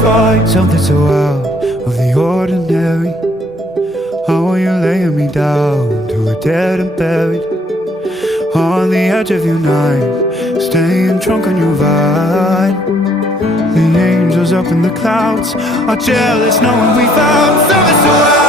find something so out of the ordinary. How are you laying me down to a dead and buried on the edge of your knife, staying drunk on your vine. The angels up in the clouds are jealous knowing we found something so out.